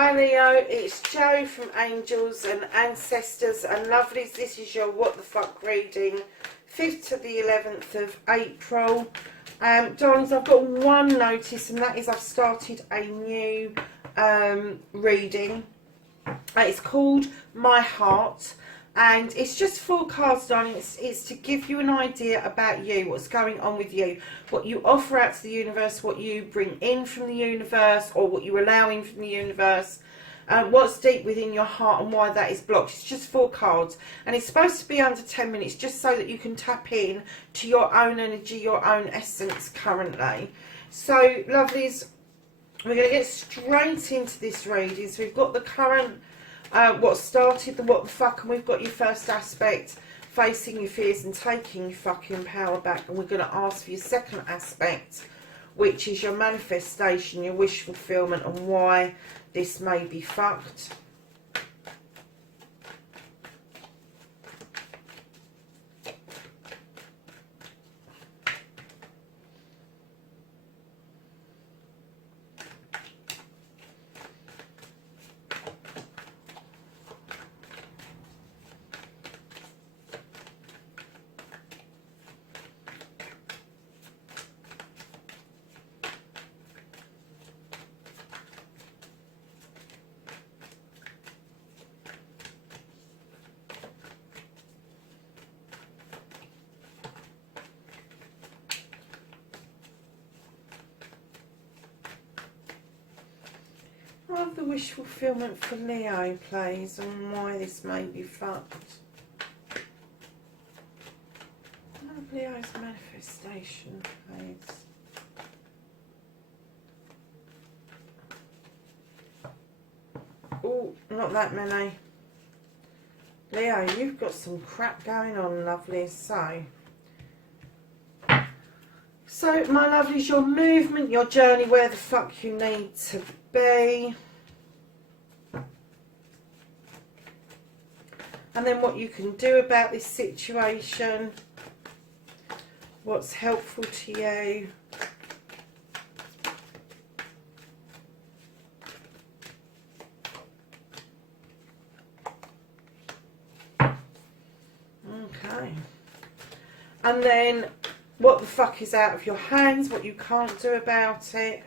Hi Leo, it's Jo from Angels and Ancestors and Lovelies. This is your What the Fuck reading, 5th to the 11th of April. Darlings, I've got one notice, and that is I've started a new reading. It's called My Heart, and it's just 4 cards, darling. It's to give you an idea about you, what's going on with you, what you offer out to the universe, what you bring in from the universe, or what you allow in from the universe, what's deep within your heart and why that is blocked. It's just 4 cards, and it's supposed to be under 10 minutes, just so that you can tap in to your own energy, your own essence currently. So, lovelies, we're going to get straight into this reading. So we've got the current, what started the what the fuck, and we've got your first aspect, facing your fears and taking your fucking power back, and we're going to ask for your second aspect, which is your manifestation, your wish fulfillment, and why this may be fucked. I have the wish fulfillment for Leo, please, and why this may be fucked. I have Leo's manifestation, please. Oh, not that many. Leo, you've got some crap going on, lovely. So, my lovelies, your movement, your journey, where the fuck you need to be. And then what you can do about this situation. What's helpful to you. Okay. And then what the fuck is out of your hands, what you can't do about it.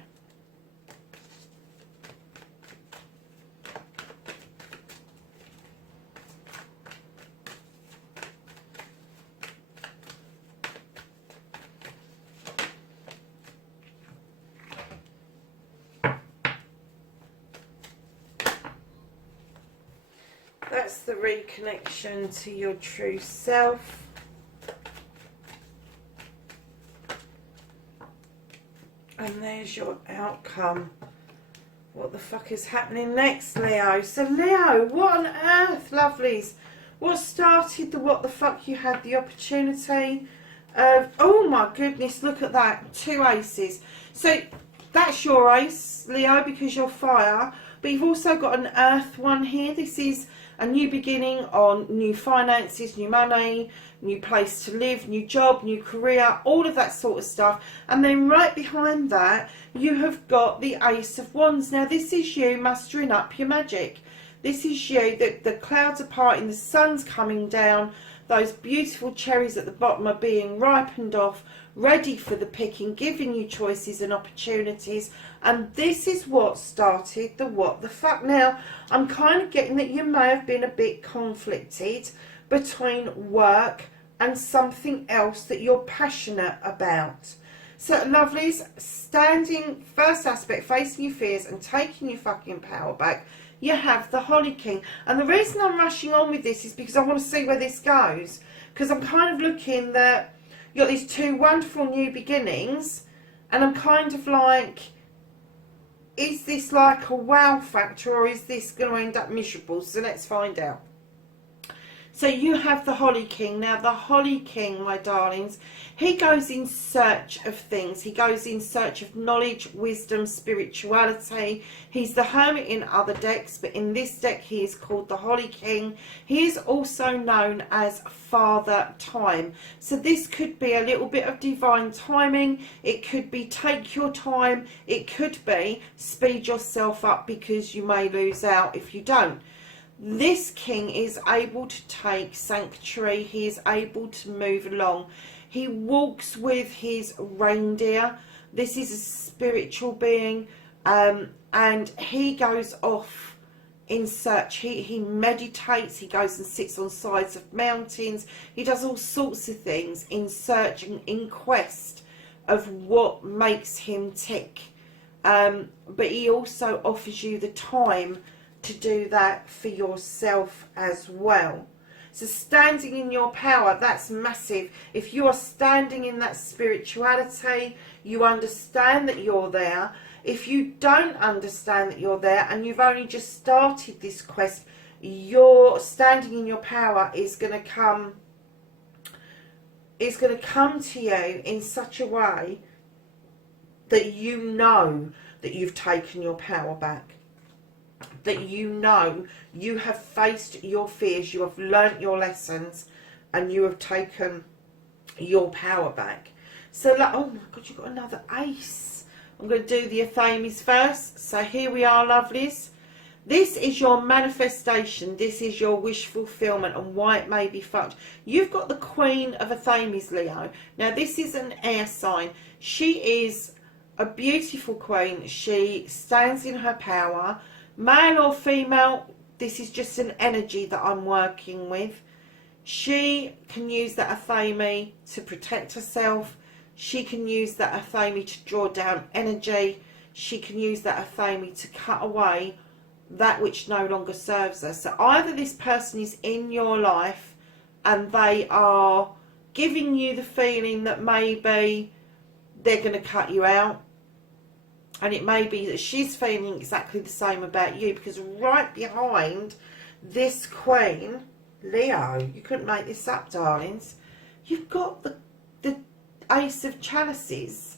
That's the reconnection to your true self. And there's your outcome. What the fuck is happening next, Leo? So, Leo, what on earth, lovelies? What started the what the fuck? You had the opportunity of... Oh, my goodness, look at that. 2 aces. So, that's your ace, Leo, because you're fire. But you've also got an earth one here. This is a new beginning on new finances, new money, new place to live, new job, new career, all of that sort of stuff. And then right behind that, you have got the Ace of Wands. Now, this is you mustering up your magic. This is you, the clouds are parting, the sun's coming down, those beautiful cherries at the bottom are being ripened off, ready for the picking, giving you choices and opportunities. And this is what started the what the fuck. Now, I'm kind of getting that you may have been a bit conflicted between work and something else that you're passionate about. So, lovelies, standing, first aspect, facing your fears and taking your fucking power back, you have the Holly King. And the reason I'm rushing on with this is because I want to see where this goes. Because I'm kind of looking that you've got these 2 wonderful new beginnings, and I'm kind of like, is this like a wow factor, or is this going to end up miserable? So let's find out. So you have the Holly King. Now the Holly King, my darlings, he goes in search of things. He goes in search of knowledge, wisdom, spirituality. He's the Hermit in other decks, but in this deck he is called the Holly King. He is also known as Father Time. So this could be a little bit of divine timing. It could be take your time. It could be speed yourself up because you may lose out if you don't. This king is able to take sanctuary. He is able to move along. He walks with his reindeer. This is a spiritual being, and he goes off in search. He meditates. He goes and sits on sides of mountains. He does all sorts of things in search and in quest of what makes him tick. But he also offers you the time to do that for yourself as well. So standing in your power, that's massive. If you are standing in that spirituality, you understand that you're there. If you don't understand that you're there and you've only just started this quest, your standing in your power is going to come to you in such a way that you know that you've taken your power back. That you know you have faced your fears, you have learnt your lessons, and you have taken your power back. So, like, oh my God, you've got another ace. I'm going to do the Athames first. So here we are, lovelies. This is your manifestation. This is your wish fulfillment and why it may be fucked. You've got the Queen of Athames, Leo. Now, this is an air sign. She is a beautiful queen. She stands in her power. Male or female, this is just an energy that I'm working with. She can use that Athame to protect herself. She can use that Athame to draw down energy. She can use that Athame to cut away that which no longer serves her. So either this person is in your life and they are giving you the feeling that maybe they're going to cut you out. And it may be that she's feeling exactly the same about you, because right behind this Queen, Leo, you couldn't make this up, darlings, you've got the Ace of Chalices.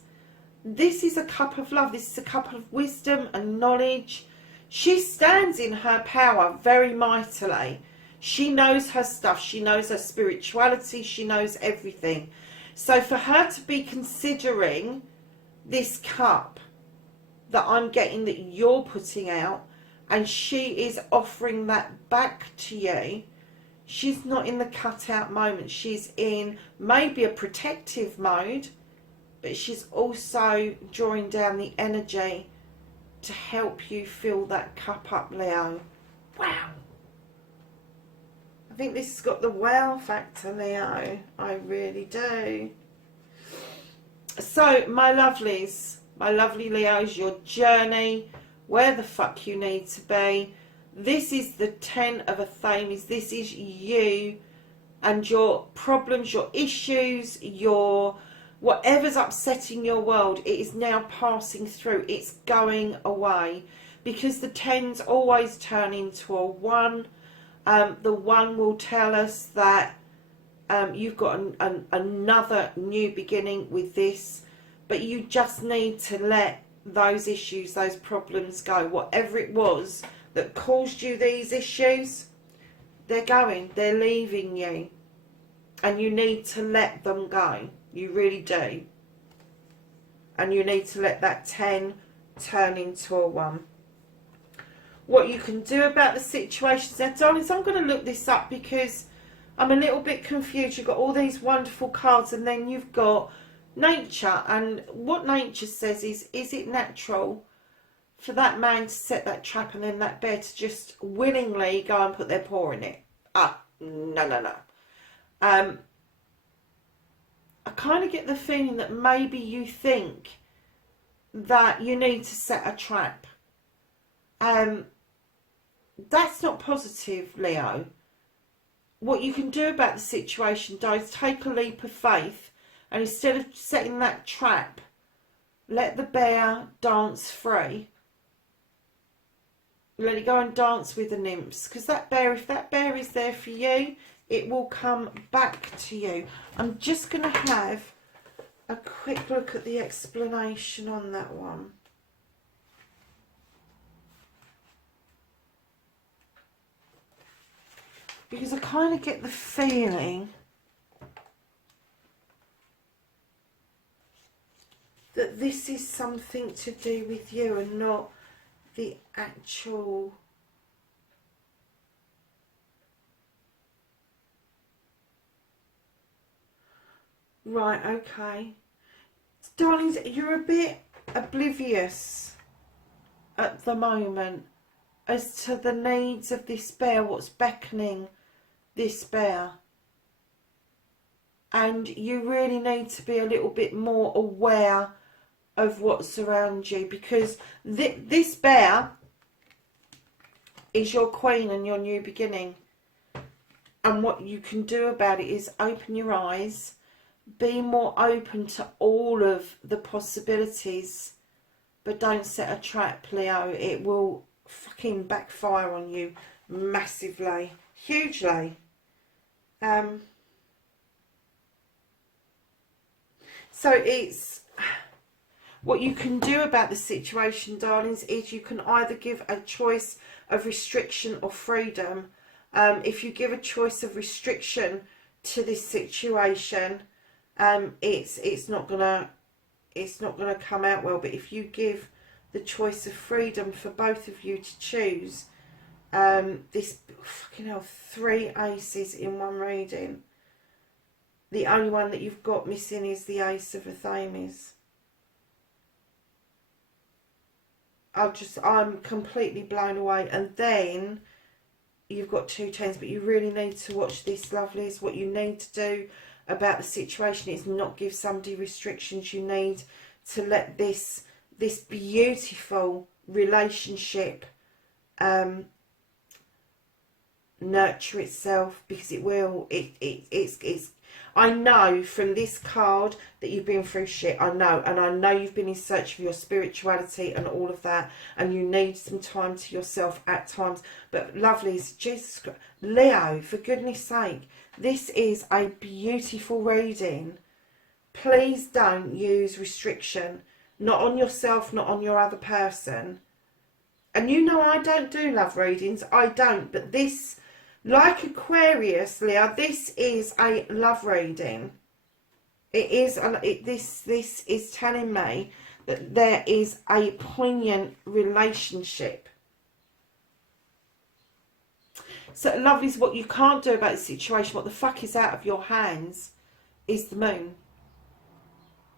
This is a cup of love. This is a cup of wisdom and knowledge. She stands in her power very mightily. She knows her stuff. She knows her spirituality. She knows everything. So for her to be considering this cup that I'm getting that you're putting out, and she is offering that back to you, she's not in the cut out moment. She's in maybe a protective mode, but she's also drawing down the energy to help you fill that cup up, Leo. Wow. I think this has got the wow factor, Leo. I really do. So, my lovelies, my lovely Leos, your journey, where the fuck you need to be. This is the 10 of Athames. This is you and your problems, your issues, your whatever's upsetting your world. It is now passing through. It's going away, because the 10s always turn into a 1. The 1 will tell us that you've got another new beginning with this. But you just need to let those issues, those problems go. Whatever it was that caused you these issues, they're going. They're leaving you. And you need to let them go. You really do. And you need to let that 10 turn into a 1. What you can do about the situations. Now, darlings, I'm going to look this up because I'm a little bit confused. You've got all these wonderful cards, and then you've got nature, and what nature says is it natural for that man to set that trap and then that bear to just willingly go and put their paw in it? No. I kind of get the feeling that maybe you think that you need to set a trap. That's not positive, Leo. What you can do about the situation, though, is take a leap of faith. And instead of setting that trap, let the bear dance free. Let it go and dance with the nymphs. Because that bear, if that bear is there for you, it will come back to you. I'm just going to have a quick look at the explanation on that one. Because I kind of get the feeling that this is something to do with you and not the actual... Right, okay. Darlings, you're a bit oblivious at the moment as to the needs of this bear, what's beckoning this bear. And you really need to be a little bit more aware of what's around you, because this bear is your queen and your new beginning. And what you can do about it is open your eyes, be more open to all of the possibilities, but don't set a trap, Leo. It will fucking backfire on you massively, hugely. So it's... What you can do about the situation, darlings, is you can either give a choice of restriction or freedom. If you give a choice of restriction to this situation, it's not gonna come out well. But if you give the choice of freedom for both of you to choose, this fucking hell, 3 aces in one reading. The only one that you've got missing is the Ace of Athames. I'm completely blown away. And then you've got 2 tens, but you really need to watch this, lovelies. What you need to do about the situation is not give somebody restrictions. You need to let this beautiful relationship nurture itself, because it will. It's I know from this card that you've been through shit. I know, and I know you've been in search of your spirituality and all of that, and you need some time to yourself at times. But lovelies, Jesus, Leo, for goodness sake, this is a beautiful reading. Please don't use restriction, not on yourself, not on your other person. And you know I don't do love readings, I don't, but this, like Aquarius, Leo, this is a love reading. It is. This is telling me that there is a poignant relationship. So, lovelies, what you can't do about the situation, what the fuck is out of your hands, is the moon.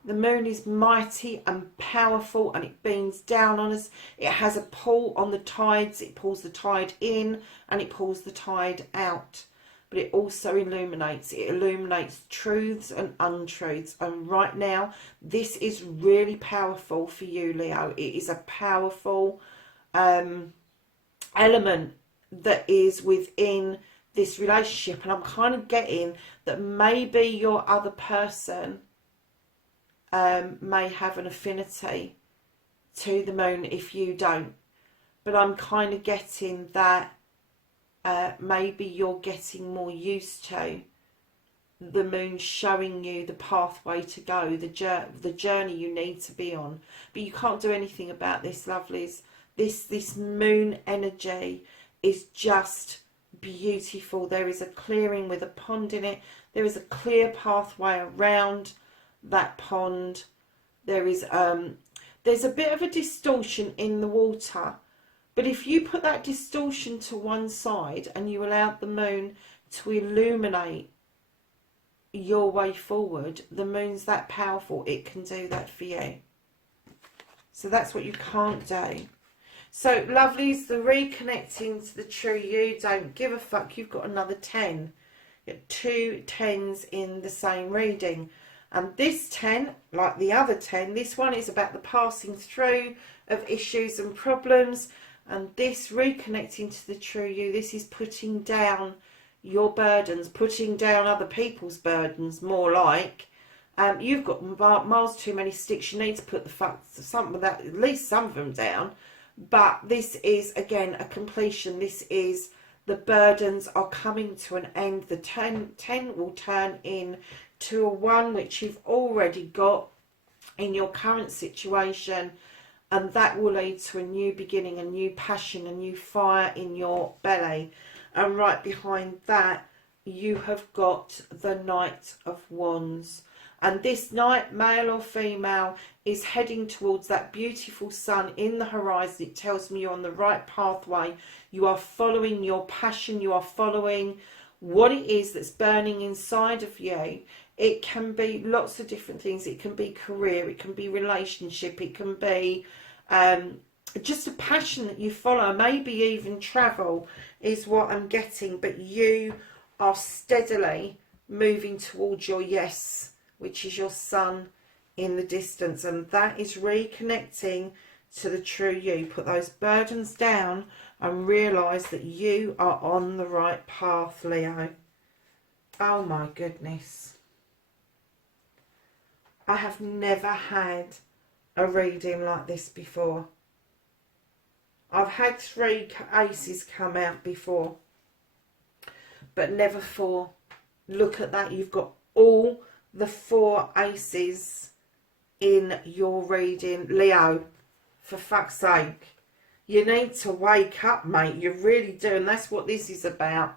The moon is mighty and powerful, and it beams down on us. It has a pull on the tides. It pulls the tide in and it pulls the tide out. But it also illuminates. It illuminates truths and untruths. And right now, this is really powerful for you, Leo. It is a powerful element that is within this relationship. And I'm kind of getting that maybe your other person may have an affinity to the moon if you don't. But I'm kind of getting that maybe you're getting more used to the moon showing you the pathway to go, the journey you need to be on. But you can't do anything about this, lovelies. This moon energy is just beautiful. There is a clearing with a pond in it. There is a clear pathway around that pond. There is there's a bit of a distortion in the water, but if you put that distortion to one side and you allow the moon to illuminate your way forward, the moon's that powerful, it can do that for you. So that's what you can't do. So, lovelies, the reconnecting to the true you, don't give a fuck. You've got another 10. You get 2 tens in the same reading. And this 10, like the other 10, this one is about the passing through of issues and problems. And this reconnecting to the true you, this is putting down your burdens, putting down other people's burdens, more like. You've got miles too many sticks. You need to put at least some of them down. But this is, again, a completion. This is The burdens are coming to an end. The 10 will turn in to a 1, which you've already got in your current situation, and that will lead to a new beginning, a new passion, a new fire in your belly. And right behind that, you have got the Knight of Wands. And this knight, male or female, is heading towards that beautiful sun in the horizon. It tells me you're on the right pathway. You are following your passion. You are following what it is that's burning inside of you. It can be lots of different things. It can be career. It can be relationship. It can be just a passion that you follow. Maybe even travel is what I'm getting. But you are steadily moving towards your yes, which is your sun in the distance, and that is reconnecting to the true you. Put those burdens down and realise that you are on the right path, Leo. Oh my goodness. I have never had a reading like this before. I've had 3 aces come out before, but never 4. Look at that. You've got all the 4 aces in your reading. Leo, for fuck's sake, you need to wake up, mate. You really do, and that's what this is about.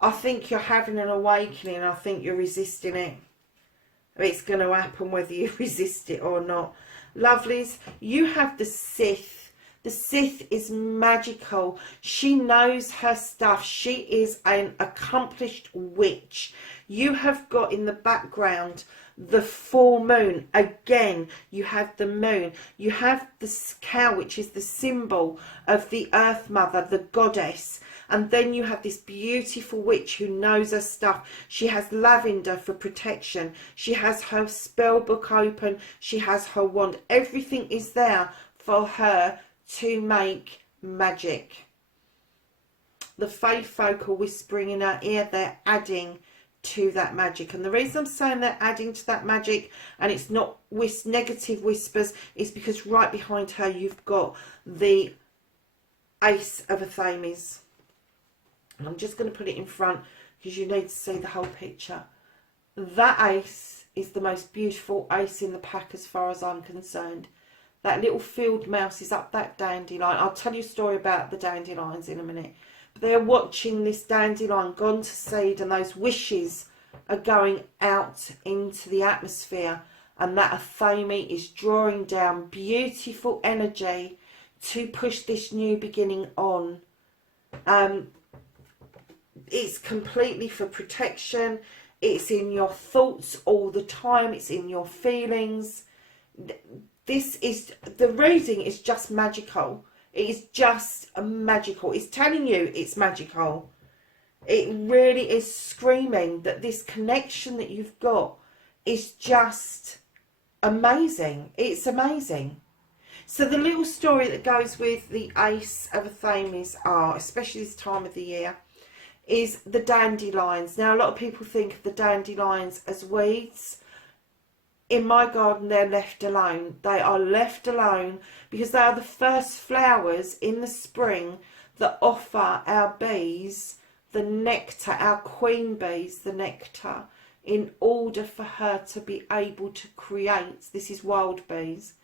I think you're having an awakening. I think you're resisting it. It's going to happen whether you resist it or not. Lovelies, you have the Sith. The Sith is magical. She knows her stuff. She is an accomplished witch. You have got in the background the full moon. Again, you have the moon. You have the cow, which is the symbol of the Earth Mother, the goddess. And then you have this beautiful witch who knows her stuff. She has lavender for protection. She has her spell book open. She has her wand. Everything is there for her to make magic. The fae folk are whispering in her ear. They're adding to that magic, and the reason I'm saying they're adding to that magic, and it's not negative whispers, is because right behind her you've got the Ace of Athames, and I'm just going to put it in front because you need to see the whole picture. That ace is the most beautiful ace in the pack as far as I'm concerned. That little field mouse is up that dandelion. I'll tell you a story about the dandelions in a minute. But they're watching this dandelion gone to seed, and those wishes are going out into the atmosphere. And that Athame is drawing down beautiful energy to push this new beginning on. It's completely for protection. It's in your thoughts all the time. It's in your feelings. This is, the reading is just magical. It is just magical. It's telling you it's magical. It really is screaming that this connection that you've got is just amazing. It's amazing. So the little story that goes with the Ace of Athames are, especially this time of the year, is the dandelions. Now, a lot of people think of the dandelions as weeds. In my garden, they're left alone. They are left alone because they are the first flowers in the spring that offer our bees the nectar, our queen bees the nectar, in order for her to be able to create, this is wild bees,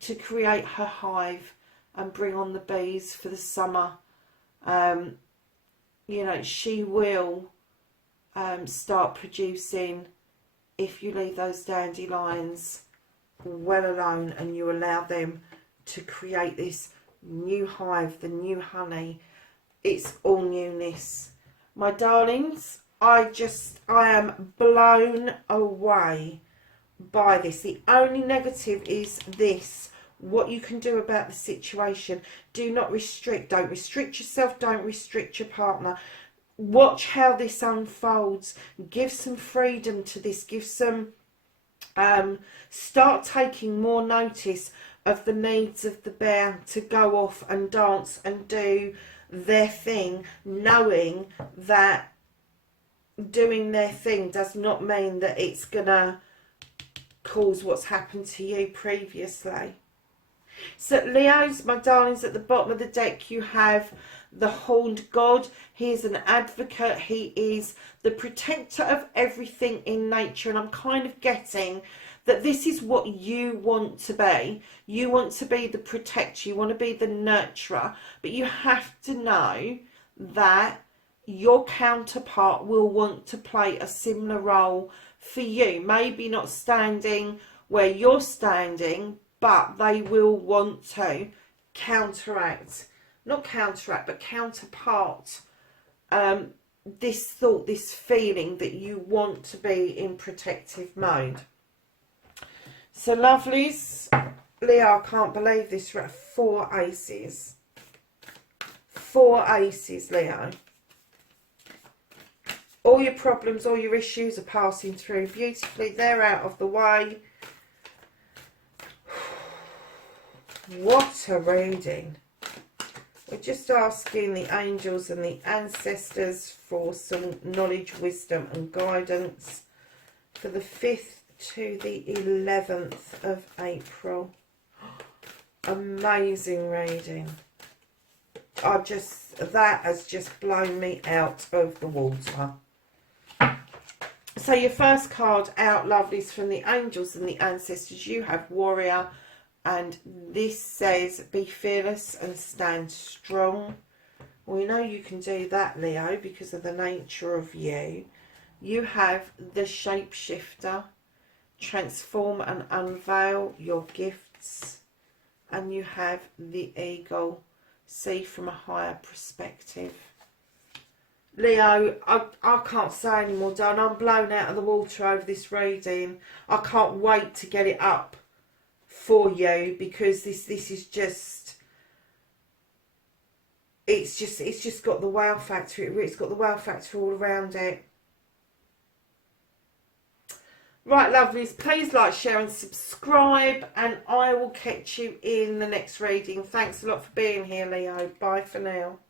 to create her hive and bring on the bees for the summer. You know, she will start producing if you leave those dandelions well alone and you allow them to create this new hive, the new honey. It's all newness. My darlings, I am blown away by this. The only negative is this. What you can do about the situation. Do not restrict. Don't restrict yourself. Don't restrict your partner. Watch how this unfolds. Give some freedom to this. Give some, start taking more notice of the needs of the bear to go off and dance and do their thing, knowing that doing their thing does not mean that it's gonna cause what's happened to you previously. So Leos, my darlings, at the bottom of the deck you have the Horned God. He is an advocate. He is the protector of everything in nature. And I'm kind of getting that this is what you want to be. You want to be the protector. You want to be the nurturer. But you have to know that your counterpart will want to play a similar role for you. Maybe not standing where you're standing, but they will want to counteract, not counteract, but counterpart this thought, this feeling that you want to be in protective mode. So lovelies, Leo, I can't believe this. We're at 4 aces. 4 aces, Leo. All your problems, all your issues are passing through beautifully. They're out of the way. What a reading. We're just asking the angels and the ancestors for some knowledge, wisdom and guidance for the 5th to the 11th of April. Amazing reading. That has just blown me out of the water. So your first card out, lovelies, from the angels and the ancestors, you have Warrior, and this says be fearless and stand strong. We know you can do that, Leo, because of the nature of you. You have the Shapeshifter, transform and unveil your gifts, and you have the Eagle, see from a higher perspective. Leo, I can't say anymore, darling. I'm blown out of the water over this reading. I can't wait to get it up for you, because this is just, it's just got the wow factor. It's got the wow factor all around it. Right, lovelies, please like, share and subscribe, and I will catch you in the next reading. Thanks a lot for being here, Leo. Bye for now.